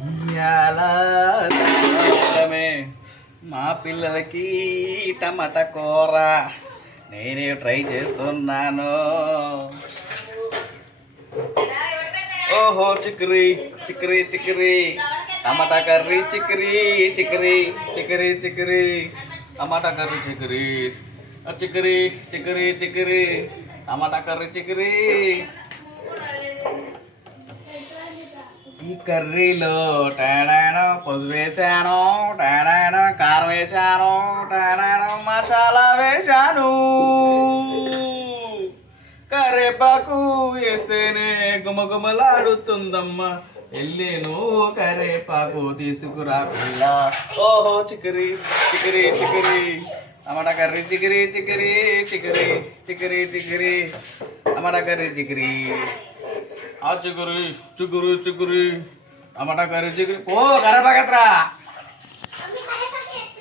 ఇయ్యాల మా పిల్లలకి టమాటా కూర నేనే ట్రై చేస్తున్నాను. ఓహో చిక్రీ చిక్రీ చిక్రీ టమాటా కర్రీ చిక్రీ చిక్రీ చిక్రీ చిక్రీ టమాటా కర్రీ చిక్రీ చిక్రీ చిక్రీ చిక్రీ టమాటా కర్రీ చిక్రీ. ఈ కర్రీలో టేడాడో పసుపు వేసాను, టేడాడో కారం వేసాను, టేడాడో మసాలా వేసాను. కరేపాకు వేస్తేనే గుమగుమలాడుతుందమ్మా. వెళ్ళేను కరేపాకు తీసుకురా పిల్ల. ఓహో చిక్రీ చిక్రీ చిక్రీ టమాటా కర్రీ చిక్రీ చిక్రీ చిక్రీ చిక్రీ చిక్రీ టమాటా కర్రీ చిక్రీ. ఆ చిగురి చిగురి చిగురి టమాటా కర్రీ చిగురి. ఓ కరేపాకత్రా.